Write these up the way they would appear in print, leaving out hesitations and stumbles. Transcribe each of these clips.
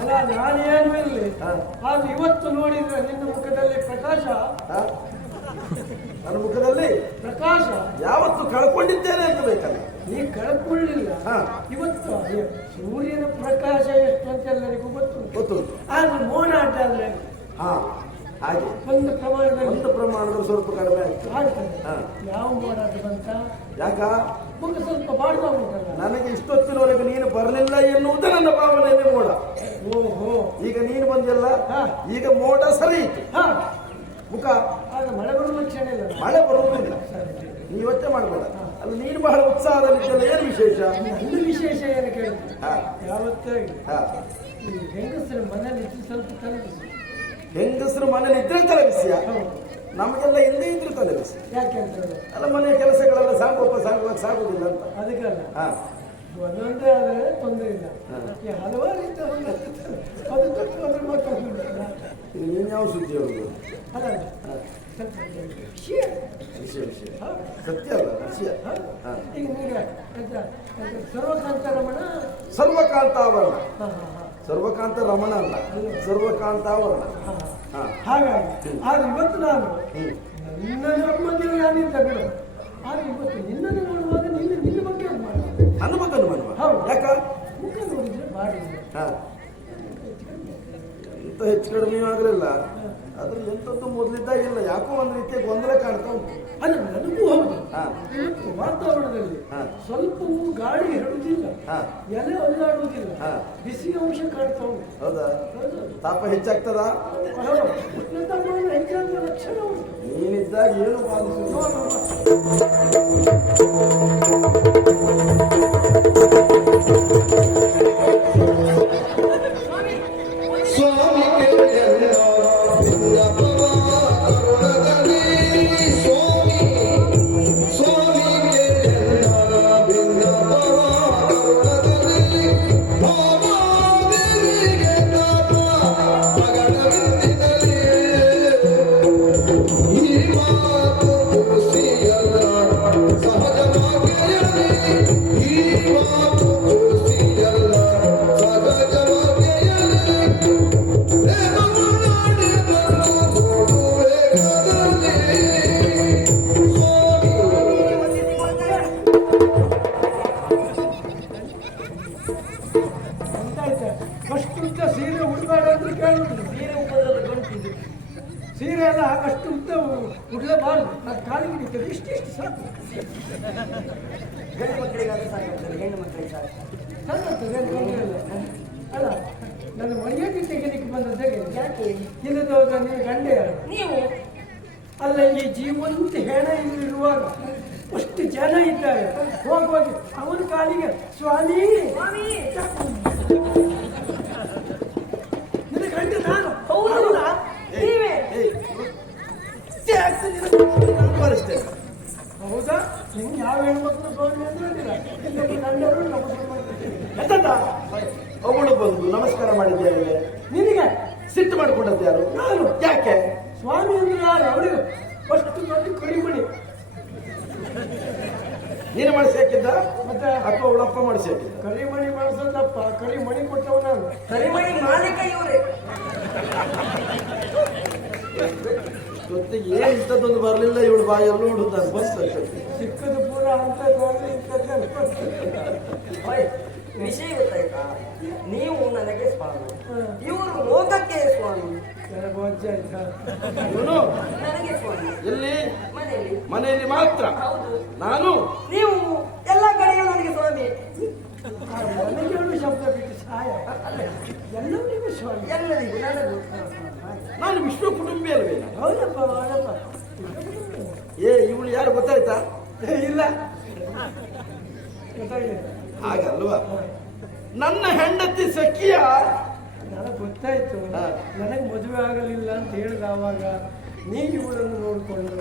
ಅಲ್ಲ ನಾನೇನು ಇಲ್ಲಿ ಆದ್ರೆ ಇವತ್ತು ನೋಡಿದ್ರೆ ನಿನ್ನ ಮುಖದಲ್ಲಿ ಪ್ರಕಾಶ. ನನ್ನ ಮುಖದಲ್ಲಿ ಪ್ರಕಾಶ ಯಾವತ್ತು ಕಳ್ಕೊಂಡಿದ್ದೇನೆ ಅಂತ ಬೇಕಲ್ಲ. ನೀ ಕಳ್ಕೊಳ್ಳಿಲ್ಲ. ಇವತ್ತು ಸೂರ್ಯನ ಪ್ರಕಾಶ ಎಷ್ಟು ಅಂತ ಎಲ್ಲರಿಗೂ ಗೊತ್ತು. ಆದ್ರೆ ಮೋಡ ಅಡ್ಡ ಅಲ್ಲೇ ಹಾಗೆ ಒಂದು ಪ್ರಮಾಣದಲ್ಲಿ ಸ್ವಲ್ಪ ಕಡಿಮೆ ಆಗ್ತದೆ. ಯಾವ ಮೋಡ ಅದು ಬಂತ? ಯಾಕ ಮುಖ ಸ್ವಲ್ಪ ಬಾಡ್ತಾ ಉಂಟಲ್ಲ. ನನಗೆ ಇಷ್ಟೊತ್ತಿನವರೆಗೆ ನೀನು ಬರಲಿಲ್ಲ ಎನ್ನುವುದು ನನ್ನ ಭಾವನೆಯಲ್ಲಿ ಮೋಡ. ಓಹೋ, ಈಗ ನೀನು ಬಂದಿಲ್ಲ, ಈಗ ಮೋಡ ಸರಿ ಇತ್ತು. ಮುಖ ಆಗ ಮಳೆ ಬರುವ ಲಕ್ಷಣ ಇಲ್ಲ. ಮಳೆ ಬರುವುದಿಲ್ಲ, ನೀ ಯೋಚನೆ ಮಾಡಬೇಡ. ಅಲ್ಲ ನೀನು ಬಹಳ ಉತ್ಸಾಹದಲ್ಲಿದ್ದಲ್ಲ, ಏನು ವಿಶೇಷ? ಒಂದು ವಿಶೇಷ ಏನು ಕೇಳಿದ್ರೆ ಯಾವತ್ತೇ ಈ ಹೆಂಗಸರ ಮನೇಲಿ ಸ್ವಲ್ಪ ತಲುಪಿಸಿ. ಹೆಂಗಸರು ಮನೇಲಿ ಇದ್ರೆ ತಲೆಬಿಸಿಯ? ನಮಗೆಲ್ಲ ಇಲ್ಲೇ ಇದ್ರೆ ತಲೆಬಿಸಿ. ಯಾಕೆ ಅಂತ ಅಲ್ಲ ಮನೆಯ ಕೆಲಸಗಳೆಲ್ಲ ಸಾಗುದಿಲ್ಲ ಅಂತ. ಅದಕ್ಕಲ್ಲ, ಒಂದೊಂದೇ ಆದರೆ ತೊಂದರೆ ಇಲ್ಲ. ಹಲವಾರು ನೀನ್ ಯಾವ ಸುದ್ದಿ ಹೇಳುದು? ಅಲ್ಲ ವಿಷಯ ಸತ್ಯ ಅಲ್ಲ ವಿಷಯ. ಈಗ ನಿಮಗೆ ಸರ್ವಕಾಂತ ರಮಣ, ಸರ್ವಕಾಂತಾವರಣ. ಸರ್ವಕಾಂತ ರಮಣ ಅಲ್ಲ, ಸರ್ವಕಾಂತಾವರಣ. ಹಾಗಾಗಿ ಆದ್ರೆ ಇವತ್ತು ನಾನು ನಿನ್ನ ನಮ್ಮಲ್ಲಿ ನಾನಿದ್ದ ಬಿಡು. ಆದ್ರೆ ಇವತ್ತು ನಿನ್ನನ್ನು ನೋಡುವಾಗ ನಿನ್ನ ಬಗ್ಗೆ ನನ್ನ ಬಗ್ಗೆ ಮಾಡುವ. ಯಾಕ ಮುಖ ನೋಡಿದ್ರೆ ಬಾಡಿ ಎಂತ ಹೆಚ್ಚು ಕಡಿಮೆ ಆಗಲಿಲ್ಲ. ಅದ್ರ ಎಂತದ್ದು ಮೊದಲಿದ್ದಾಗಿಲ್ಲ. ಯಾಕೋ ಒಂದು ರೀತಿಯ ಗೊಂದಲ ಕಾಣ್ತಾ ಉಂಟು. ಅಲ್ಲ ನನಗೂ ಹೌದು. ವಾತಾವರಣದಲ್ಲಿ ಸ್ವಲ್ಪವೂ ಗಾಳಿ ಹರಡುವುದಿಲ್ಲ, ಎಲೆ ಅಲ್ಲಾಡುವುದಿಲ್ಲ, ಬಿಸಿ ಅಂಶ ಕಾಣ್ತಾ ಉಂಟು. ಹೌದಾ? ತಾಪ ಹೆಚ್ಚಾಗ್ತದ? ಹೆಚ್ಚಾಗುವ ಲಕ್ಷಣ ಉಂಟು. ನೀನಿದ್ದಾಗ ಏನು ಸೀರೆ ಎಲ್ಲ ಹಾಕಷ್ಟು ಉದ್ದ ಉಡ್ಲಬಾರ್ದು. ಅದು ಕಾಲಿಗೆ ಹಿಡಿತದೆ. ಇಷ್ಟು ಸಾಕು. ಗಂಡು ಮಕ್ಕಳಿಗಾದ್ರೆ ಸಾಕಾಗ್ತದೆ, ಹೆಣ್ಣು ಮಕ್ಕಳಿಗೆ ಸಾಕು. ಚೆನ್ನಾಗ್ತದೆ, ತೊಂದರೆ ಇಲ್ಲ. ಅಲ್ಲ ನನ್ನ ಮನೆಯಾಗಿ ತೆಗಿಲಿಕ್ಕೆ ಬಂದದ್ದೇ. ಯಾಕೆ ಇಲ್ಲದೋಗ ನೀವು ಗಂಡೆ ನೀವು? ಅಲ್ಲ ಈ ಜೀವಂತ ಹೆಣ ಇಲ್ಲಿರುವಾಗ ಅಷ್ಟು ಜನ ಇದ್ದಾರೆ. ಹೋಗಿ ಅವನ ಕಾಲಿಗೆ ಸ್ವಾಮಿ ನಿನ್ನ ಗಂಟೆ ನಾನು. ಹೌದಲ್ಲ, ನೀವೇ ಹೌದಾ? ನಿಮ್ಗೆ ಯಾವ ಹೆಣ್ಮಕ್ಳು ಸ್ವಾಮಿ ಅಂದ್ರೆ ಗಂಡವರು ಅವಳು ಬಂದು ನಮಸ್ಕಾರ ಮಾಡಿದ್ದೇವೆ. ನಿನಗೆ ಸಿಟ್ಟು ಮಾಡಿಕೊಂಡದ್ದು ಯಾರು? ನಾನು. ಯಾಕೆ? ಸ್ವಾಮಿ ಅಂದ್ರೆ ಯಾರು? ಅವಳಿಗೆ ಅಷ್ಟು ದೊಡ್ಡ ಕರಿಮಣಿ. ನೀನು ಮಾಡಿಸಿ ಹಾಕಿದ್ದ ಮತ್ತೆ ಅಥವಾ ಅವಳಪ್ಪ ಮಾಡಿಸಿ ಹಾಕಿದ್ದ? ಕರಿಮಣಿ ಮಾಡಿಸೋದಪ್ಪ, ಕರಿಮಣಿ ಕೊಟ್ಟವ ನಾನು. ಕರಿಮಣಿ ಮಾಲೀಕ ಇವರೇ. ಜೊತೆಗೆ ಏನ್ ಇಂಥದ್ದೊಂದು ಬರಲಿಲ್ಲ. ಇವಳು ಬಾಯಲ್ಲೂ ಹುಡುತ್ತಾರೆ. ಬಂತು ಸಿಕ್ಕದು ಪೂರ ಅಂತ ವಿಷಯ ಗೊತ್ತಾಯ್ತಾ? ನೀವು ನನಗೆ ಸ್ವಾಮಿ, ಇವರು ಲೋಕಕ್ಕೆ ಸ್ವಾಮಿ. ಇವನು ನನಗೆ ಸ್ವಾಮಿ. ಎಲ್ಲಿ? ಮನೆಯಲ್ಲಿ. ಮನೆಯಲ್ಲಿ ಮಾತ್ರ. ಹೌದು. ನಾನು ನೀವು ಎಲ್ಲ ಕಡೆಯೂ ನನಗೆ ಸ್ವಾಮಿ. ನನಗೆ ಶಬ್ದ ಬಿಟ್ಟು ಸಹಾಯ ಎಲ್ಲರಿಗೂ ಸ್ವಾಮಿ. ಎಲ್ಲರಿಗೂ ನನಗೂ. ನಾನು ವಿಶ್ವ ಕುಟುಂಬಿ ಅಲ್ವೇ? ಹೌದಪ್ಪ ಹೌದಪ್ಪ. ಇವಳು ಯಾರು ಗೊತ್ತಾಯ್ತಾ? ಇಲ್ಲ ಗೊತ್ತಾಗಿದೆ. ಹಾಗಲ್ವಾ? ನನ್ನ ಹೆಂಡತಿ ಸಖಿಯ. ನನಗೆ ಗೊತ್ತಾಯ್ತು. ನನಗೆ ಮದುವೆ ಆಗಲಿಲ್ಲ ಅಂತ ಹೇಳಿದ ಆವಾಗ ನೀ ಇವಳನ್ನು ನೋಡಿಕೊಂಡು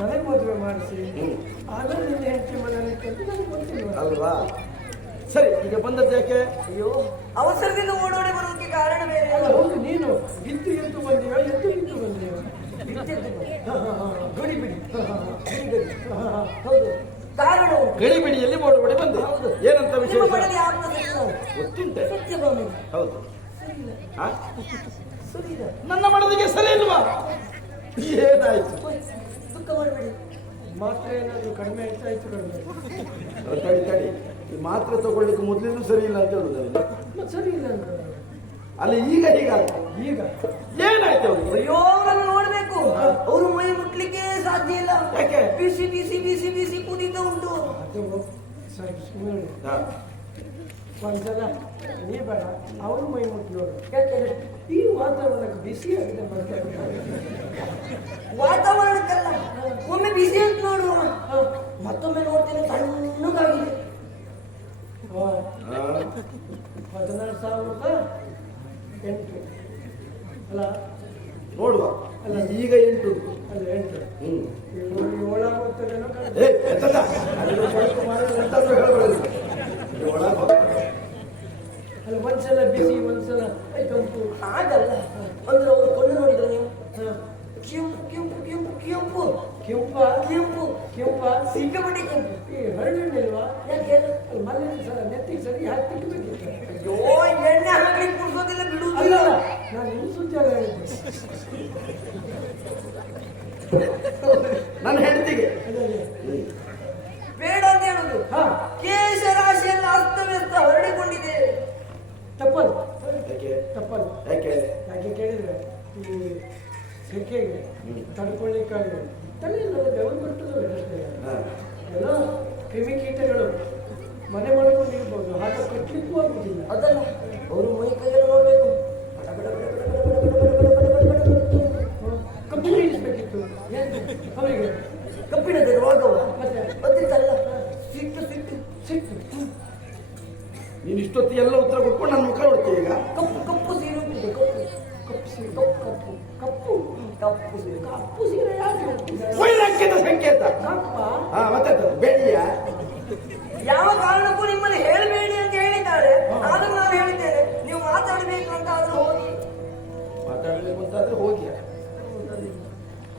ನನಗೆ ಮದುವೆ ಮಾಡಿಸಿ ಆಮೇಲೆ ನಿನ್ನ ಹೆಂಡತಿ ಮನೆಯಲ್ಲಿ ನನಗೆ ಗೊತ್ತಿಲ್ಲ ಅಲ್ವಾ? ಸರಿ, ಈಗ ಬಂದದ್ದು ಯಾಕೆ? ಅಯ್ಯೋ, ಅವಸರದಿಂದ ಓಡೋಡಿ ಬರೋದಕ್ಕೆ ಕಾರಣ ಬೇರೆ ಅಲ್ಲ. ಅಲ್ಲ. ಹೌದು, ನೀನು ಎದ್ದು ಬಂದೀವ, ಎದ್ದು ಬಂದೀವ. ಗಡಿಬಿಡಿ. ಹೌದು, ಕಾರಣ ಗಡಿಬಿಡಿಯಲ್ಲಿ ಓಡೋಡಿ ಬಂದೆ. ಹೌದು. ಏನಂತ ವಿಶೇಷ? ನಿಮ್ಮ ಮನೆಯಲ್ಲಿ ಆಪ್ತ ಗೊತ್ತುಂಟೆ ಸತ್ಯಭಾಮೆ ಹೌದು ಆ? ಸರಿ ಇದೆ. ನನ್ನ ಮನದಿಗೆ ಸರಿ ಇಲ್ವಾ? ಏನಾಯ್ತು? ದುಃಖ ಮಾಡಬೇಡಿ. ಮಾತ್ರ ಏನಾದ್ರು ಕಡಿಮೆ ಆಯ್ತು ಕಡಿಮೆ ತಡಿ ತಡಿ, ಈ ಮಾತ್ರೆ ತಗೊಳ್ಳಿಕ್ಕೆ ಮೊದಲಿಂದ ಸರಿ ಇಲ್ಲ ಅಂತ ಹೇಳುದಲ್ಲ. ಮತ್ತೆ ಸರಿ ಇಲ್ಲ ಅಂದ್ರೆ ಅಲ್ಲಿ ಈಗ ಹೀಗಾಯ್ತು. ಈಗ ಏನಾಯ್ತು ಅವ್ರಿಗೆ? ಅಯ್ಯೋ ಅವರನ್ನು ನೋಡ್ಬೇಕು. ಅವರು ಮೈ ಮುಟ್ಲಿಕ್ಕೆ ಸಾಧ್ಯ ಇಲ್ಲ. ಯಾಕೆ? ಬಿಸಿ ಬಿಸಿ ಬಿಸಿ ಬಿಸಿ ಕುದೀತ ಉಂಟು. ಅದು ಸರಿ ಸುಮ್ಮನೆ ಹಾ. ಒಂದ್ಸಲ ನೀ ಬೇಡ ಅವರು ಮೈ ಮುಟ್ಟಿ ನೋಡು. ಯಾಕೆ? ಈ ವಾತಾವರಣಕ್ಕೆ ಬಿಸಿ ಆಗಿದೆ ಮತ್ತೆ ವಾತಾವರಣಕ್ಕಲ್ಲ, ಒಮ್ಮೆ ಬಿಸಿ ಅಂತ ನೋಡು. ಮತ್ತೊಮ್ಮೆ ನೋಡ್ತೇನೆ ತಣ್ಣಗಾಗಿದೆ. 16,008 ಅಲ್ಲ ನೋಡುವ. ಅಲ್ಲ ಈಗ 8 ಅಲ್ಲ 8 ಹ್ಮ್. 7 ಆಗುತ್ತದೇನೋ ಏ, ಎಂತದ? ಅಲ್ಲಿ ಸ್ವಲ್ಪ ಮಾಡಿದ್ರೆ ಎಂತಾದ್ರೂ ಹೇಳ್ಬಾರ್ದು. ಇದು ಒಳಗೆ. ಅಲ್ಲ ಒಂದ್ಸಲ ಬಿಸಿ ಒಂದ್ಸಲ ತಂಪು ಹಾಗಲ್ಲ ಅಂದ್ರೆ ಅವರು ಕೊಂಡು ನೋಡಿದ್ರೆ ನೀವು ಕೆಂಪು ಕೆಂಪು ಕೆಂಪು ಕೆಂಪು ಕೆಂಪ ಕೆಂಪು ಕೆಂಪ ಸಿಕ್ಕಾಪಟ್ಟೆ ಕೆಂಪು. ಈ ಹರಳಿಲ್ವಾ? ಯಾಕೆ? ಅಲ್ಲಿ ಮನೆ ಸಲ ನೆತ್ತಿಗೆ ಸರಿ ಹಾಕ್ತಿಕ್ಬೇಕಿತ್ತು. ಅಯ್ಯೋ ಎಣ್ಣೆ ಹಾಕ್ಲಿಕ್ಕೆ ಕುಡ್ಸೋದಿಲ್ಲ, ಅಲ್ಲ ಬಿಡುವುದಿಲ್ಲ. ನಾನು ಇನ್ನು ಸುದ್ದಿ ಅಲ್ಲ ಹೇಳಿದ್ದೆ. ನನ್ನ ಹೆಂಡತಿಗೆ ಬೇಡ ಅಂತ ಹೇಳುದು. ಹಾ ಕೇಶ ರಾಶಿಯೆಲ್ಲ ಅಸ್ತವ್ಯಸ್ತ ಹರಡಿಕೊಂಡಿದೆ. ತಪ್ಪಲ್ ಯಾಕೆ? ತಪ್ಪಲ್ ಯಾಕೆ? ಯಾಕೆ ಕೇಳಿದ್ರೆ ಈ ಸೆಕೆಗೆ ತಡ್ಕೊಳ್ಳಿಕ್ಕಾಗಿ ತಲೆಯಲ್ಲಿ ಬೆವರು ಬರ್ತದೆ ಅಷ್ಟೇ. ಹಾ. ಎಲ್ಲ ಕ್ರಿಮಿಕೀಟಗಳು ಮನೆ ಮಾಡ್ಕೊಂಡು ಇರ್ಬೋದು, ಹಾಗೆ ಕಟ್ಲಿಕ್ಕೂ ಆಗುದಿಲ್ಲ. ಅದಲ್ಲ, ಅವರು ಮೈ ಕೈಯಲ್ಲಿ ನೋಡ್ಬೇಕು. ಕಬ್ಬಿಣ ಇಳಿಸ್ಬೇಕಿತ್ತು ಅವರಿಗೆ. ಕಬ್ಬಿಣದ ರೋಗವು ಮತ್ತೆ ಗೊತ್ತಿತ್ತಲ್ಲ, ಸಿಟ್ಟು ಸಿಟ್ಟು ಸಿಕ್ತು. ನೀನು ಇಷ್ಟೊತ್ತಿಗೆ ಎಲ್ಲ ಉತ್ತರ ಕೊಟ್ಕೊಂಡು ನನ್ನ ಮುಖ ನೋಡ್ತೀಯ ಈಗ. ಕಪ್ಪು ಕಪ್ಪು ಸೀರೆ ಉಂಟು. ಕಪ್ಪು ಕಪ್ಪು ಸೀರೆ ಕಪ್ಪು ಕಪ್ಪು ಕಪ್ಪು ಸೀರೆ. ಕಪ್ಪು ಸೀರೆ ಯಾಕೆ ಹಾಕ್ತಿದ್ದಾರೆ? ವೈರಾಗ್ಯದ ಸಂಕೇತ. ಕಪ್ಪ ಹಾ, ಮತ್ತೆ ಬೆಳ್ಳಿಯ. ಯಾವ ಕಾರಣಕ್ಕೂ ನಿಮ್ಮಲ್ಲಿ ಹೇಳಬೇಡಿ ಅಂತ ಹೇಳಿದ್ದಾರೆ. ಆದ್ರೂ ನಾನು ಹೇಳಿದ್ದೇನೆ, ನೀವು ಮಾತಾಡಬೇಕು ಅಂತ ಆದ್ರೂ ಹೋಗಿ. ಮಾತಾಡ್ಬೇಕು ಅಂತಾದ್ರೆ ಹೋಗಿ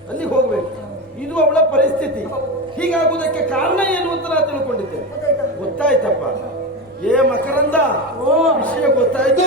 ಅಲ್ಲಿಗೆ ಹೋಗ್ಬೇಕು. ಇದು ಅವಳ ಪರಿಸ್ಥಿತಿ. ಹೀಗಾಗುವುದಕ್ಕೆ ಕಾರಣ ಏನು ಅಂತ ನಾನು ತಿಳ್ಕೊಂಡಿದ್ದೇನೆ. ಗೊತ್ತಾಯ್ತಾ? ಗೊತ್ತಾಯ್ತಪ್ಪ. ಏ ಮಕರಂದ, ವಿಷಯ ಗೊತ್ತಾಯ್ತು.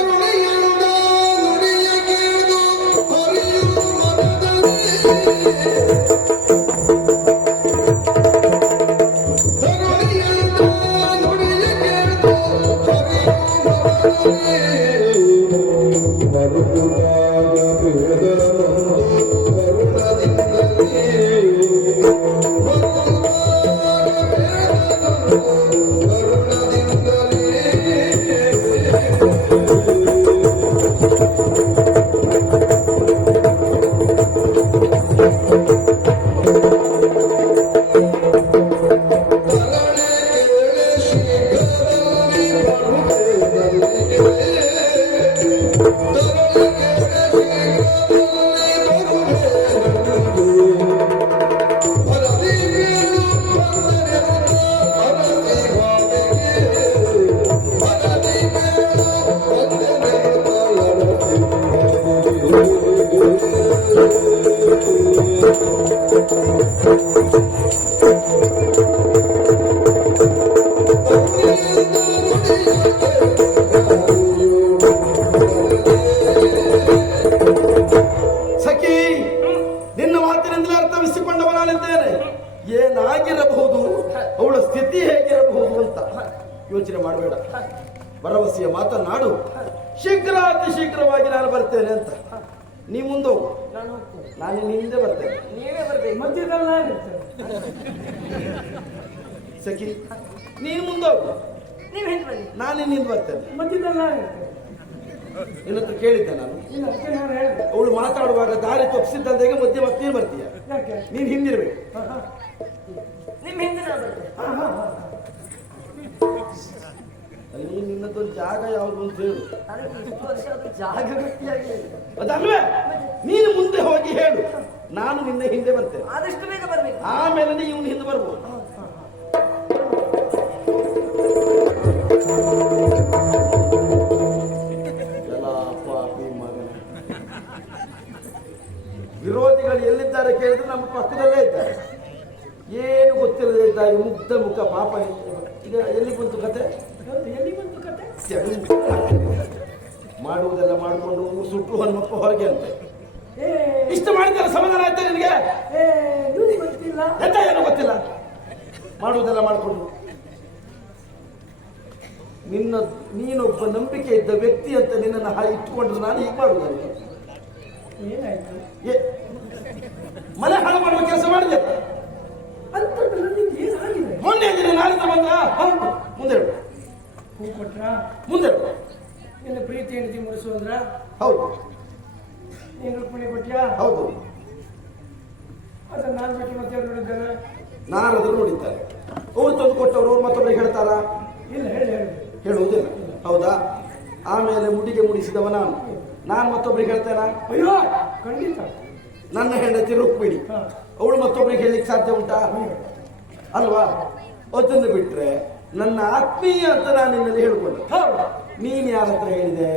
ಸಖಿ, ನಿನ್ನ ಮಾತಿನಿಂದಲೇ ಅರ್ಥವಿಸಿಕೊಂಡವನಾನಿದ್ದೇನೆ. ಏನಾಗಿರಬಹುದು, ಅವಳ ಸ್ಥಿತಿ ಹೇಗಿರಬಹುದು ಅಂತ ಯೋಚನೆ ಮಾಡಬೇಡ. ಭರವಸೆಯ ಮಾತನಾಡು. ಶೀಘ್ರ ಅತಿ ಶೀಘ್ರವಾಗಿ ನಾನು ಬರ್ತೇನೆ ಅಂತ. ನೀ ಮುಂದೆ ಹೋಗು, ನಾನು ಹೋಗ್ತೇನೆ. ನಾನು ನಿನ್ನ ಹಿಂದೆ ಬರ್ತೇನೆ. ನೀವೇ ಬರ್ಬೇಕು. ಮಧ್ಯದಲ್ಲಿ ನಾನಿರ್ತೇನೆ. ಸಖಿ, ನೀನು ಮುಂದೆ ಹೋಗು, ನೀವು ಹೆಂಗೆ ಬನ್ನಿ. ನಾನು ನಿನ್ನ ಹಿಂದೆ ಬರ್ತೇನೆ. ಮಧ್ಯದಲ್ಲಿ ನಾನಿರ್ತೇನೆ. ನಿನ್ನ ಹತ್ರ ಕೇಳಿದ್ದೆ ನಾನು. ಇಲ್ಲ ಅದಕ್ಕೆ ನಾನು ಹೇಳಿದೆ. ಅವಳು ಮಾತಾಡುವಾಗ ದಾರಿ ತಪ್ಪಿಸಿದ್ದಂತೆಗೆ ಮಧ್ಯೆ ಮತ್ತೆ ಬರ್ತೀಯ. ಯಾಕೆ? ನೀನು ಹಿಂದಿರ್ಬೇಕು. ಹಾ, ಹಾ. ನಿಮ್ಮ ಹಿಂದೆ ನಾನು ಬರ್ತೇನೆ. ಹಾ, ಹಾ, ಹಾ. ಅಲ್ಲಿ ನಿನ್ನದೊಂದು ಜಾಗ ಯಾವುದು ಅಂತ ಹೇಳು. ನನಗೆ ಇಷ್ಟು ವರ್ಷ ಅದು ಜಾಗ ಗಟ್ಟಿಯಾಗಿ ಅದಲ್ವೇ, ನೀನು ಮುಂದೆ ಹೋಗಿ ಹೇಳು, ನಾನು ನಿನ್ನ ಹಿಂದೆ ಬರ್ತೇನೆ. ಆದಷ್ಟು ಬೇಗ ಬರ್ಬೇಕು. ಆಮೇಲೆ ಇವನು ಹಿಂದೆ ಬರ್ಬೋದು. ಎಲ್ಲ ಪಾಪಿ ಮಗನ. ವಿರೋಧಿಗಳು ಎಲ್ಲಿದ್ದಾರೆ ಕೇಳಿದ್ರೆ ನಮ್ಮ ಪಕ್ಕದಲ್ಲೇ ಇದ್ದಾರೆ. ಏನು ಗೊತ್ತಿಲ್ಲದೆ ಇದ್ದ ಈ ಮುಗ್ಧ ಮುಖ ಪಾಪ. ಈಗ ಎಲ್ಲಿ ಬಂತು ಕತೆ? ಹೌದು, ಎಲ್ಲಿ ಬಂತು ಕತೆ? ಮಾಡುವುದೆಲ್ಲ ಮಾಡಿಕೊಂಡು ಸುಟ್ಟು ಹನುಮಪ್ಪ ಹೊರಗೆ ಅಂತೆ. ಏ ಇಷ್ಟು ಮಾಡಿದ್ರೆ ಸಮಾಧಾನ ಆಯ್ತಾ ನಿನಗೆ? ನೀನು ಗೊತ್ತಿಲ್ಲ ಎಂತ ಏನೋ ಗೊತ್ತಿಲ್ಲ, ಮಾಡುವುದೆಲ್ಲ ಮಾಡಿಕೊಂಡು ನೀನೊಬ್ಬ ನಂಬಿಕೆ ಇದ್ದ ವ್ಯಕ್ತಿ ಅಂತ ನಿನ್ನನ್ನು ಇಟ್ಟುಕೊಂಡ್ರೆ ನಾನು ಹೀಗೆ ಮಾಡುವುದಲ್ಲ. ಏನಾಯ್ತು? ಮನೆ ಹಾಳು ಮಾಡುವ ಕೆಲಸ ಮಾಡಿದೆ ಅಂತ ಏನಾಗಿದೆ? ಮೊನ್ನೆ ನಾಳಿಂದ ಬಂದ. ಮುಂದೆ ಹೇಳು, ಹೂ ಕೊಟ್ರ? ಮುಂದೆ ಹೇಳು. ನಿನ್ನ ಪ್ರೀತಿ ಹೆಂಡತಿ ಮುಡಿಸೋದ್ರ? ಹೌದು. ನೀನು ರುಕ್ಮಿಣಿ ಕೊಟ್ಯಾ? ಹೌದು. ಅದನ್ನ ನಾನು ಬಿಟ್ಟು ಮತ್ತೆ ನೋಡಿದ್ದೇನೆ. ನಾರದರು ನೋಡಿದ್ದಾರೆ. ಅವ್ರು ತಂದು ಕೊಟ್ಟವರು ಅವ್ರು ಮತ್ತೊಬ್ಬರಿಗೆ ಹೇಳ್ತಾರ? ಇಲ್ಲ, ಹೇಳಿ ಹೇಳುವುದಿಲ್ಲ. ಹೌದಾ? ಆಮೇಲೆ ಮುಡಿಗೆ ಮುಡಿಸಿದವ ನಾನು ಮತ್ತೊಬ್ಬರಿಗೆ ಹೇಳ್ತೇನಾ? ಅಯ್ಯೋ ಖಂಡಿತ. ನನ್ನ ಹೆಂಡತಿ ರುಕ್ಮಿಣಿ, ಅವಳು ಮತ್ತೊಬ್ಬರಿಗೆ ಹೇಳಲಿಕ್ಕೆ ಸಾಧ್ಯ ಉಂಟಾ? ಅಲ್ವಾ? ಅದನ್ನು ಬಿಟ್ರೆ ನನ್ನ ಆತ್ಮೀಯ ಅಂತ ನಾನು ನಿನ್ನಲ್ಲಿ ಹೇಳ್ಕೊಂಡೆ. ನೀನ್ ಯಾರ ಹತ್ರ ಹೇಳಿದೆ?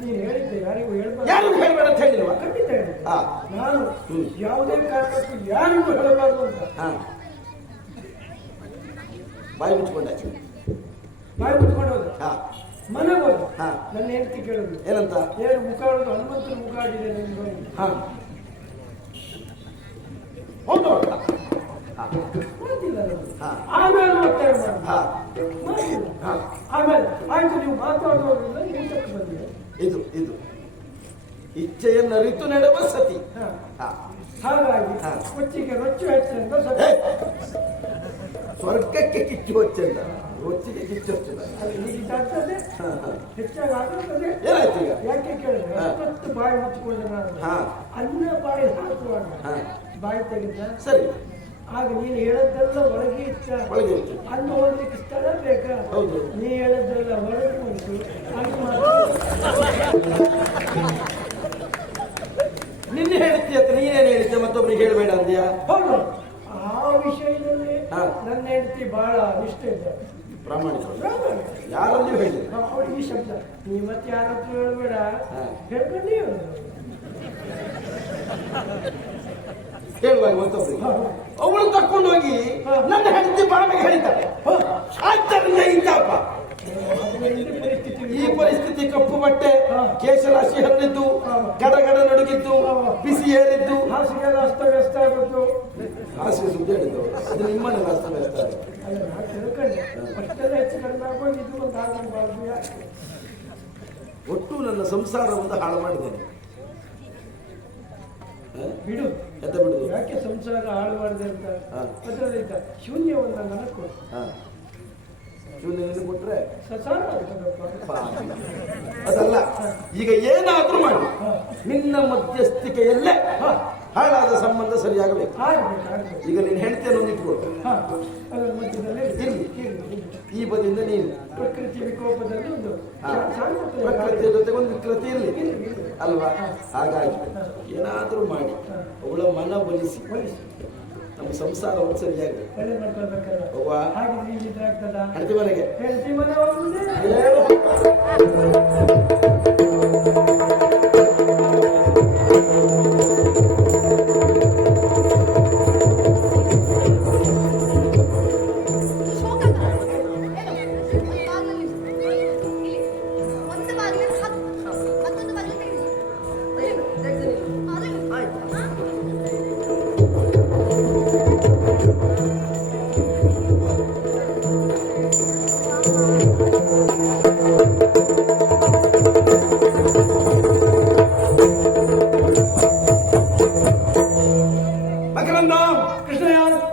ನೀನು ಹೇಳಿದ್ದೆ ಯಾರಿಗೂ ಹೇಳ್ಬಾರ್ದು. ಯಾರಿಗೂ ಹೇಳ್ಬೇಡ ಅಂತ ಹೇಳಿಲ್ವಾ? ಖಂಡಿತ ಹೇಳಿ. ಹಾ, ನಾನು ಯಾವುದೇ ಕಾರಣಕ್ಕೂ ಯಾರಿಗೂ ಹೇಳಬಾರ್ದು ಅಂತ. ಹಾ, ಬಾಯಿ ಮುಚ್ಕೊಂಡೆ. ಬಾಯಿ ಮುಚ್ಕೊಂಡು ಹೋದ. ಹಾ, ಮನೆಗೆ ಹೋದ. ಹಾ. ನನ್ನ ಹೆಂಡತಿ ಕೇಳಿದ್ರು ಏನಂತ? ಏನು ಮುಖ ಹೊಡೆದು ಹನುಮಂತನ ಮುಖ ಆಗಿದೆ ನಿಮ್ದು. ಹಾ, ಹೌದು. ಮಾತಿಲ್ಲ ನನಗೆ. ಹಾ, ಆಮೇಲೆ ಒತ್ತಾಯ ಮಾಡಿ ಹಾ, ಮಾತಿಲ್ಲ. ಹಾ. ಆಮೇಲೆ ಆಯ್ತು ನೀವು ಮಾತಾಡುವುದಿಲ್ಲ ಊಟಕ್ಕೆ ಬಂದಿದೆ. ಇದು ಇಚ್ಛೆಯನ್ನು ಅರಿತು ನಡೆವ ಸತಿ. ಹಾ. ಹಾ, ಹಾಗಾಗಿ ಹಾ. ಕೊಚ್ಚಿಗೆ ರೊಚ್ಚು ಹೆಚ್ಚೆಂದ ಏ, ಸ್ವರ್ಗಕ್ಕೆ ಕಿಚ್ಚು ಹೊಚ್ಚಂದ, ರೊಚ್ಚಿಗೆ ಕಿಚ್ಚು ಹೊಚ್ಚಂದ. ಹೀಗಿದ್ದಾಗ್ತದೆ, ಹಾ, ಹಾ. ಹೆಚ್ಚಾಗಿ ಆಗುತ್ತದೆ. ಏನಾಯ್ತು ಈಗ? ಯಾಕೆ ಕೇಳಿದ್ರೆ ಹಾ. ಅಷ್ಟೊತ್ತು ಬಾಯಿ ಮುಚ್ಚಿಕೊಂಡೆ ನಾನು. ಹಾ, ಅನ್ನ ಬಾಯಿ ಹಾಕುವಾಗ ಹಾ. ಬಾಯಿ ತೆಗೆದ. ಸರಿ, ಆಗ ನೀನು ಹೇಳದ್ದೆಲ್ಲ ಒಳಗೆ ಇಷ್ಟ. ಒಳಗೆ ಇತ್ತು. ಅನ್ನ ಓದಲಿಕ್ಕೆ ಸ್ಥಳ ಬೇಕಾ? ಹೌದು. ನೀ ಹೇಳದ್ದೆಲ್ಲ ಹೊರಗೆ ಉಂಟು. ಅದು ಮಾತ್ರ ನಿನ್ನೆ ಹೇಳ್ತೀಯ ಅಂತ ನೀನೇನು ಹೇಳಿದ್ದೆ ಮತ್ತೊಬ್ಬರಿಗೆ ಹೇಳಬೇಡ ಅಂದ್ಯಾ? ಹೌದು. ಆ ವಿಷಯದಲ್ಲಿ ಹಾ. ನನ್ನ ಹೆಂಡತಿ ಬಹಳ ನಿಷ್ಠೆ ಇದ್ದ. ಪ್ರಾಮಾಣಿಕ ಯಾರಲ್ಲಿಯೂ ಹೇಳಿಲ್ಲ. ಅವಳು ಈ ಶಬ್ದ ನೀ ಮತ್ತೆ ಯಾರ ಹತ್ರ ಹೇಳ್ಬೇಡ, ಹಾ. ಹೇಳ್ಕೊಂಡೇ ಹೇಳುವಾಗ ಮತ್ತೊಬ್ಬರಿಗೆ ಅವಳು ತಕೊಂಡು ಹೋಗಿ ನನ್ನ ಹೆಂಡತಿ ಬಾವಿಗೆ ಹೇಳಿದ್ದಾಳೆ. ಆದ್ದರಿಂದ ಇಂತಪ್ಪ ಈ ಪರಿಸ್ಥಿತಿ, ಕಪ್ಪು ಬಟ್ಟೆ, ಕೇಶರಾಶಿ ಹರಿದಿದ್ದು, ಗಡಗಡ ನಡುಗಿದ್ದು, ಬಿಸಿ ಏರಿದ್ದು, ಹಾಸಿಗೆ ಅಸ್ತವ್ಯಸ್ತ ಆಗೋದು. ಹಾಸಿಗೆ ಸುದ್ದಿ ಹೇಳಿದ್ದು ಅದು ನಿಮ್ಮನೆ ಅಸ್ತವ್ಯಸ್ತ. ಅಲ್ಲ ನಾ ತಿಳ್ಕೊಂಡೆ ಅಷ್ಟೆಲ್ಲ ಹೆಚ್ಚು ಕಡಿಮೆ ಆಗೋದು ಇದು ಒಂದು ಆಗಬಾರ್ದು. ಯಾಕೆ ಒಟ್ಟು ನನ್ನ ಸಂಸಾರವನ್ನು ಹಾಳು ಮಾಡಿದ್ದೇನೆ. ಬಿಡು, ಎಂತ ಬಿಡುದು? ಯಾಕೆ ಸಂಸಾರ ಹಾಳು ಮಾಡಿದೆ ಅಂತ ಹಾ. ಅದರಲ್ಲಿ ಶೂನ್ಯವನ್ನ ನನಗೆ ಕೊಡು. ಹಾ, ಶೂನ್ಯವನ್ನು ಕೊಟ್ರೆ ಸಸಾರ ಆಗ್ತದಪ್ಪ. ಅದಲ್ಲ. ಈಗ ಏನಾದ್ರೂ ಮಾಡಿ ನಿನ್ನ ಮಧ್ಯಸ್ಥಿಕೆಯಲ್ಲೇ ಹಾಳಾದ ಸಂಬಂಧ ಸರಿಯಾಗಬೇಕು. ಆಗ್ಬೇಕು. ಈಗ ನಿನ್ನ ಹೆಂಡತಿಯನ್ನು ಇಟ್ಕೊಡು. ಅದರ ಮಧ್ಯದಲ್ಲಿ ಇರ್ಲಿ. ಈ ಬದಿಯಿಂದ ನೀನು ಪ್ರಕೃತಿ ವಿಕೋಪದಲ್ಲಿ ಒಂದು ಸಾಂಗತ್ಯ. ಪ್ರಕೃತಿಯ ಜೊತೆಗೆ ಒಂದು ವಿಕೃತಿ ಇರಲಿ ಅಲ್ವಾ? ಹಾಗಾಗಿ ಏನಾದ್ರೂ ಮಾಡಿ ಅವಳ ಮನ ಒಲಿಸಿ ನಮ್ಮ ಸಂಸಾರವನ್ನು ಸರಿಯಾಗಿ ಒಳ್ಳೆ ಮಾಡ್ಕೊಳ್ಬೇಕಲ್ಲ. ಅವ್ವ, ಹಾಗಿದ್ರೆ ಇಲ್ಲಿದ್ರೆ ಆಗ್ತದ? ಹೆಂಡತಿ ಮನೆಗೆ ಹೆಂಡತಿ ಮನೆ ಹೋಗುವುದೇ?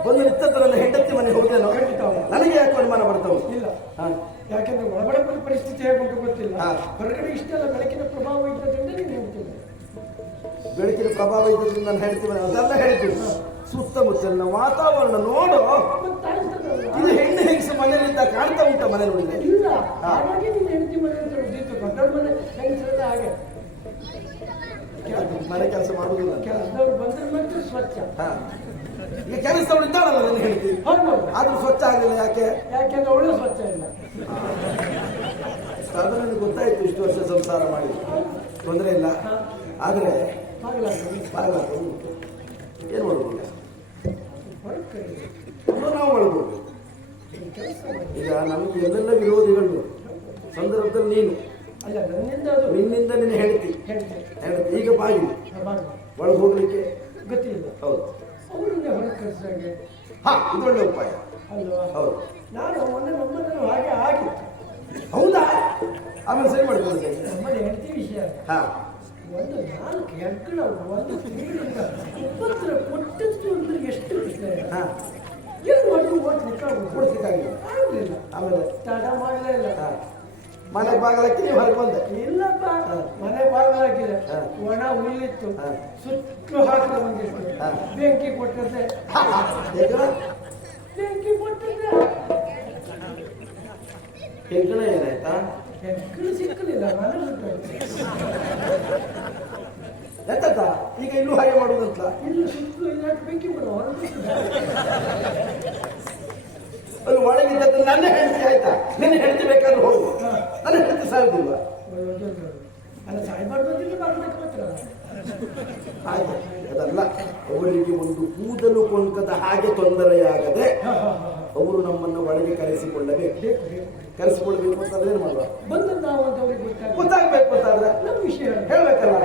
ಒಂದು ನಿತ್ಯದ ನನ್ನ ಹೆಂಡತಿ ಮನೆ ಹೋಗ್ತೇನೋ ನನಗೆ ಯಾಕೆ ಅನುಮಾನ ಬರ್ತಾವ? ಇಲ್ಲ, ಯಾಕೆಂದ್ರೆ ಒಳಗಡೆ ಪರಿಸ್ಥಿತಿ ಹೇಗುಂಟು ಗೊತ್ತಿಲ್ಲ. ಹೊರಗಡೆ ಇಷ್ಟೆಲ್ಲ ಬೆಳಕಿನ ಪ್ರಭಾವ ಇದ್ದದ್ರಿಂದ ನೀನು ಹೇಳ್ತೀನಿ. ಬೆಳಕಿನ ಪ್ರಭಾವ ಇದ್ದದ್ರಿಂದ ನಾನು ಹೇಳ್ತೀನಿ, ಅದೆಲ್ಲ ಹೇಳ್ತೀನಿ. ಸುತ್ತಮುತ್ತಲಿನ ವಾತಾವರಣ ನೋಡು. ಇದು ಹೆಣ್ಣು ಹೆಂಗಸ ಮನೆಯಲ್ಲಿದ್ದ ಕಾಣ್ತಾ ಉಂಟ ಮನೆ ನೋಡಿದ್ರೆ? ಇಲ್ಲ, ಹಾಗಾಗಿ ನೀನು ಹೆಂಡತಿ ಮನೆ ಅಂತ ಉಳಿದಿತ್ತು. ದೊಡ್ಡ ಮನೆ ಹೆಂಗಸರದ ಹಾಗೆ ಮನೆ ಕೆಲಸ ಮಾಡುವುದಿಲ್ಲ. ಕೆಲಸದವ್ರು ಬಂದ್ರೆ ಮಾತ್ರ ಸ್ವಚ್ಛ. ಈಗ ಕೆಲಸದವಳು ಇದ್ದಾಳಲ್ಲ ನನ್ನ ಹೆಂಡತಿ, ಆದ್ರೂ ಸ್ವಚ್ಛ ಆಗಲಿಲ್ಲ. ಯಾಕೆ? ಯಾಕೆಂದ್ರೆ ಅವಳು ಸ್ವಚ್ಛ ಇಲ್ಲ. ಅದು ನನಗೆ ಗೊತ್ತಾಯ್ತು. ಇಷ್ಟು ವರ್ಷ ಸಂಸಾರ ಮಾಡಿ ತೊಂದರೆ ಇಲ್ಲ, ಆದ್ರೆ ಏನ್ ಮಾಡ್ಬೋದು? ನಾವು ಮಾಡ್ಬೋದು. ಈಗ ನಮ್ಗೆ ಎಲ್ಲೆಲ್ಲ ವಿರೋಧಿಗಳು ಸಂದರ್ಭದಲ್ಲಿ ನೀನು ಅಲ್ಲ ನನ್ನಿಂದ ಅದು ನಿನ್ನಿಂದ ನೀನು ಹೇಳ್ತಿ ಹೇಳ್ತೇನೆ ಈಗ ಬಾಯಿ ಒಳಗೆ ಹೋಗ್ಲಿಕ್ಕೆ ಗೊತ್ತಿಲ್ಲ. ಹೌದು. ಅವರನ್ನ ಹೊರಗೆ ಕಳಿಸಾಗೆ ಹಾ ಇದೊಳ್ಳೆ ಉಪಾಯ ಅಲ್ವಾ? ಹೌದು. ನಾನು ಮೊನ್ನೆ ನಮ್ಮನ್ನು ಹಾಗೆ ಆಗಿತ್ತು. ಹೌದಾ? ಆಮೇಲೆ ಸರಿ ಮಾಡ್ಬೋದು. ನಮ್ಮಲ್ಲಿ ಹೆಂಡತಿ ವಿಷಯ ಹಾ ಒಂದು 4 ಹೆಗ್ಗಣ ಒಂದು ತಿಂಗಳಿಂದ ಉಪದ್ರ ಕೊಟ್ಟಷ್ಟು ಅಂದ್ರೆ ಎಷ್ಟು ಇರ್ತದೆ? ಹಾ ಏನು ಮಾಡಿ ಕೊಡ್ಲಿಕ್ಕಾಗಿಲ್ಲ. ಆಗಲಿಲ್ಲ. ಆಮೇಲೆ ತಡ ಮಾಡಲೇ ಇಲ್ಲ. ಹಾ ಮನೆ ಬಾಗಿಲಕ್ಕೆ ನೀವು ಹೊರಗೆ ಬಂದೆ. ಇಲ್ಲಪ್ಪ ಮನೆ ಬಾಗಿಲಾಕಿದೆ. ಒಣ ಹುಲ್ಲಿತ್ತು ಸುತ್ತಲೂ ಹಾಕಿದ ಒಂದಿತ್ತು. ಬೆಂಕಿ ಕೊಟ್ಟದ್ದೆ ಬೆಂಕಿ ಕೊಟ್ಟದ್ದೆ. ಹೆಗ್ಗಣ ಏನಾಯ್ತಾ? ಹೆಗ್ಗಣ ಸಿಕ್ಕಲಿಲ್ಲ. ಮನೆ ಸುತ್ತ ಎಂತ ಈಗ ಇಲ್ಲೂ ಹಾಗೆ ಮಾಡುವುದಂತ? ಇಲ್ಲಿ ಸುತ್ತಲೂ ಇಲ್ಲ ಬೆಂಕಿ ಕೊಡುವ ಅಲ್ಲಿ ಒಳಗಿದ್ದದ್ದು ನನ್ನ ಹೆಂಡತಿ ಆಯ್ತಾ? ನಿನ್ನ ಹೆಂಡತಿ ಬೇಕಾದ್ರೆ ಹೋಗು. ನನ್ನ ಹೆಂಡತಿ ಸಾಯುದಿಲ್ವ? ಅಲ್ಲ ಸಾಯ್ಬಾರ್ದು ಅಂತ ಬರ್ಬೇಕು ಮಾತ್ರ. ಹಾಗೆ ಅದಲ್ಲ, ಅವರಿಗೆ ಒಂದು ಕೂದಲು ಕೊಂಕದ ಹಾಗೆ ತೊಂದರೆಯಾಗದೆ ಅವರು ನಮ್ಮನ್ನು ಒಳಗೆ ಕರೆಸಿಕೊಳ್ಳಬೇಕು. ಕರೆಸಿಕೊಳ್ಳಬೇಕು ಅಂತ ಅದೇನು ಮಾಡುವ? ಬಂದ ನಾವು ಅಂತ ಅವ್ರಿಗೆ ಗೊತ್ತಾಗಬೇಕು ಅಂತಾದ್ರೆ ನಮ್ಮ ವಿಷಯ ಹೇಳ್ಬೇಕಲ್ಲ.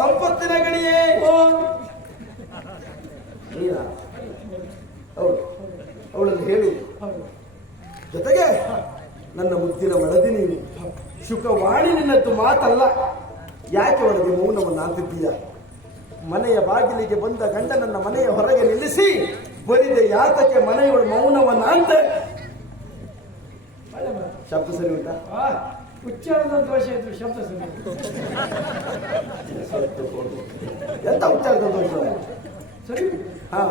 ಸಂಪತ್ತಿನ ಗಣಿಯೇ. ಹೌದು, ಅವಳನ್ನು ಹೇಳು. ಜೊತೆಗೆ ನನ್ನ ಮುದ್ದಿನ ಮಡದಿ ನೀನು. ಶುಕವಾಣಿ ನಿನ್ನದ್ದು ಮಾತಲ್ಲ. ಯಾಕೆ ಒಳಗೆ ಮೌನವನ್ನು ಅಂತಿದ್ದೀಯ? ಮನೆಯ ಬಾಗಿಲಿಗೆ ಬಂದ ಗಂಡ ನನ್ನ ಮನೆಯ ಹೊರಗೆ ನಿಲ್ಲಿಸಿ ಬರಿದೆ ಯಾತಕ್ಕೆ ಮನೆಯ ಮೌನವನ್ನು ಅಂತ. ಶಬ್ದ ಸರಿ ಉಂಟಾ? ಉಚ್ಚಾರದ ದೋಷ ಇದ್ರು ಶಬ್ದ ಸರಿ. ಎಂತ ಉಚ್ಚಾರದ ದೋಷ? ಸರಿ. ಹಾ,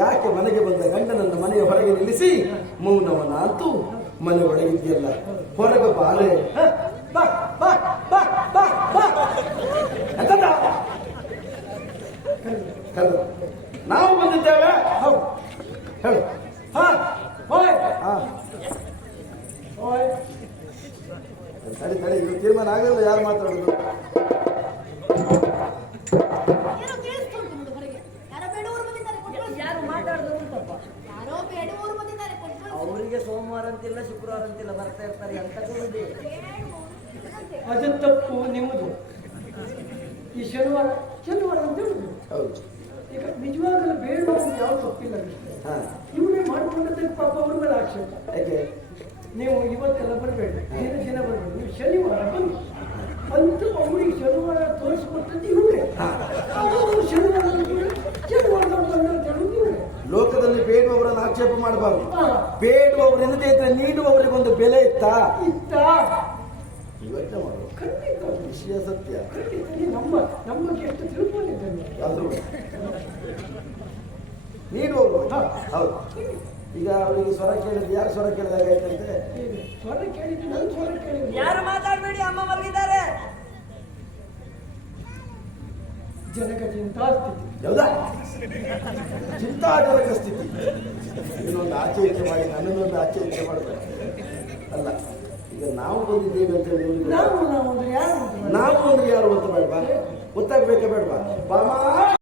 ಯಾಕೆ ಮನೆಗೆ ಬಂದ ಗಂಡ ನನ್ನ ಮನೆಯ ಹೊರಗೆ ನಿಲ್ಲಿಸಿ ಮೌನವನ್ನ ಅಂತೂ ಮನೆ ಒಳಗಿದ್ಯಲ್ಲ, ಹೊರಗೆ ಬಾರೆ. ನಾವು ಬಂದಿದ್ದೇವೆ. ಹೌದು, ಹೇಳು. ಸರಿ ಸರಿ, ಇದು ತೀರ್ಮಾನ ಆಗಲಿಲ್ಲ. ಯಾರು ಮಾತಾಡೋದು? ಅವರಿಗೆ ಸೋಮವಾರ ಅಂತಿಲ್ಲ, ಶುಕ್ರವಾರ ಅಂತಿಲ್ಲ, ಬರ್ತಾ ಇರ್ತಾರೆ. ಅಂತ ಅದು ತಪ್ಪು ನಿಮ್ಮದು. ಈ ಶನಿವಾರ ಅಂತ ಹೇಳುದು. ಈಗ ನಿಜವಾಗಲೂ ಬೇಡ ಯಾವ ತಪ್ಪಿಲ್ಲ. ಇವರೇ ಮಾಡ್ಕೊಂಡದಕ್ಕೆ ಪಾಪ ಅವ್ರ ಮೇಲೆ ಆಕ್ಷೇಪ. ಯಾಕೆ ನೀವು ಇವತ್ತೆಲ್ಲ ಬರಬೇಡಿ, ದಿನ ಬರಬೇಡಿ, ನೀವು ಶನಿವಾರ ಬನ್ನಿ ಅಂತೂ ಅವ್ರಿಗೆ ಶನಿವಾರ ತೋರಿಸ್ಕೊಟ್ಟದ್ದು ಇವರೇ. ಶನಿವಾರ ಅಂತ ಹೇಳುದು ಇವರೇ. ಲೋಕದಲ್ಲಿ ಬೇಡುವವರನ್ನು ಆಕ್ಷೇಪ ಮಾಡಬಾರ್ದು. ಬೇಡುವವರು ಎನ್ನದೇ ಇದ್ರೆ ನೀಡುವವರಿಗೊಂದು ಬೆಲೆ ಇತ್ತ. ಯೋಚನೆ ಮಾಡುವ ಖಂಡಿತ ವಿಷಯ ಸತ್ಯ. ನಮ್ಮ ಎಷ್ಟು ತಿಳ್ಕೊಂಡಿದ್ದೇನೆ. ಯಾವುದು ನೀಡುವವರು. ಹೌದು. ಈಗ ಅವರಿಗೆ ಸ್ವರ ಕೇಳಿದ್ರು. ಯಾರು ಸ್ವರ ಕೇಳಿದಾಗ ಆಯ್ತಂತೆ? ಸ್ವರ ಕೇಳಿದ್ದು ನನ್ನ ಸ್ವರ ಕೇಳಿದ್ರು. ಯಾರು ಮಾತಾಡಬೇಡಿ, ಅಮ್ಮ ಮಲಗಿದ್ದಾರೆ. ಜನಕ ಚಿಂತಾ ಸ್ಥಿತಿ. ಹೌದಾ? ಚಿಂತಾಜನಕ ಸ್ಥಿತಿ. ಇನ್ನೊಂದು ಆಚೆ ಈಚೆ ಮಾಡಿ ನನ್ನನ್ನೊಂದು ಆಚೆ ಈಚೆ ಮಾಡಬೇಕು ಅಲ್ಲ. ಈಗ ನಾವು ಬಂದಿದ್ದೇವೆ ಅಂತ ಹೇಳಿ ನಾವು ಅಂದ್ರೆ ಯಾರು ಅಂತ ಬೇಡ. ನಾವು ಅಂದ್ರೆ ಯಾರು ಅಂತ ಬೇಡವಾ? ಗೊತ್ತಾಗ್ಬೇಕಾ ಬೇಡವಾ? ಬಾಮ